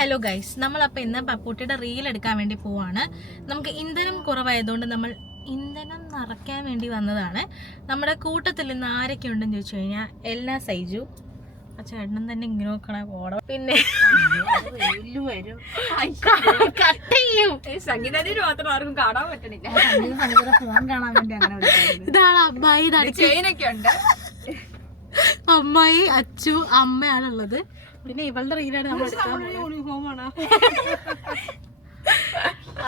Hello guys, നമ്മളപ്പോൾ ഇന്ന് പപ്പൂട്ടിയുടെ reel എടുക്കാൻ വേണ്ടി പോവാണ്. നമുക്ക് ഇന്ധനം കുറവായതുകൊണ്ട് നമ്മൾ ഇന്ധനം നിറയ്ക്കാൻ വേണ്ടി വന്നതാണ്. നമ്മുടെ കൂട്ടത്തിൽ ഇന്ന് ആരൊക്കെ ഉണ്ടെന്ന് ചോദിച്ചു കഴിഞ്ഞാൽ എല്ലാ സൈജു ആ ചേട്ടനും തന്നെ ഇങ്ങനെ നോക്കണേ പോട, പിന്നെ സംഗീതത്തിന് മാത്രം ആർക്കും കാണാൻ പറ്റണില്ല. ഫോൺ കാണാൻ വേണ്ടി അങ്ങനെ ഇതാണ് അമ്മായി, ചെയിനൊക്കെ ഉണ്ട്. അമ്മായി, അച്ചു, അമ്മയാണുള്ളത്. പിന്നെ ഇവളുടെ റീലാണ് നമ്മൾ എടുക്കാൻ യൂണിഫോമാണ്.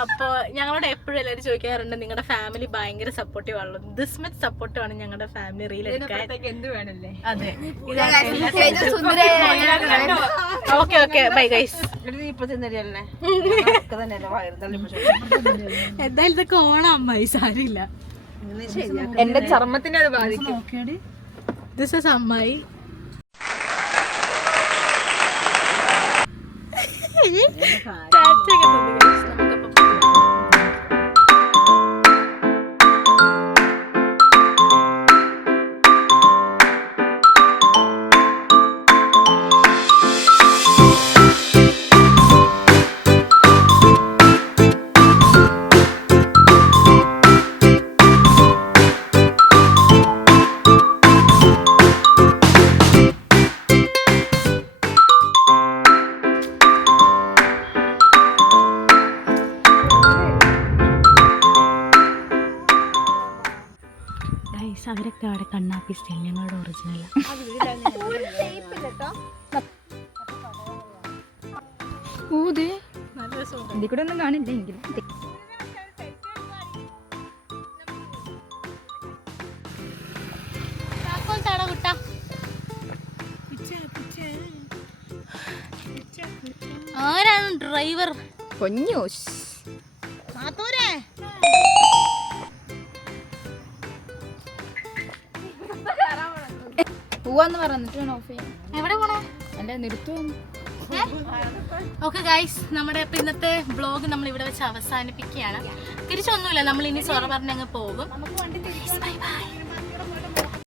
അപ്പോൾ ഞങ്ങളോട് എപ്പോഴും എല്ലാവരും ചോദിക്കാറുണ്ട് നിങ്ങളുടെ ഫാമിലി ഭയങ്കര സപ്പോർട്ടീവ് ആണല്ലോ. ദിസ് മച്ച് സപ്പോർട്ടാണ് ഞങ്ങളുടെ ഫാമിലി റീൽ എടുക്കാൻ. എന്ത് വേണല്ലേ? അതെ, ഓക്കെ ഓക്കെ ബൈ ഗൈസ്. എന്തായാലും ഇതൊക്കെ ഓണം അമ്മായി, സാരില്ല. എന്റെ ചർമ്മത്തിനെ അത് ബാധിക്കും. ദിസ് ഇസ് അമ്മായി. അവരൊക്കെ അവിടെ കണ്ണാപ്പി സ്റ്റൈൽ, ഞങ്ങളുടെ ഒറിജിനൽ. ഇതിൽ കൂടെ ഒന്നും കാണില്ല എങ്കിലും ആരാണ് ഡ്രൈവർ? പൊന്നൂസ് പോവാന്ന് പറഞ്ഞിട്ട് ഓഫ് ചെയ്യാം. എവിടെ പോണേ? അല്ല നിർത്തുവാന്ന്. ഓക്കെ ഗൈസ്, നമ്മുടെ ഇപ്പം ഇന്നത്തെ വ്ളോഗ് നമ്മൾ ഇവിടെ വെച്ച് അവസാനിപ്പിക്കുകയാണ്. തിരിച്ചൊന്നുമില്ല, നമ്മൾ ഇനി സൊറ പറഞ്ഞങ്ങ് പോകും. Bye bye.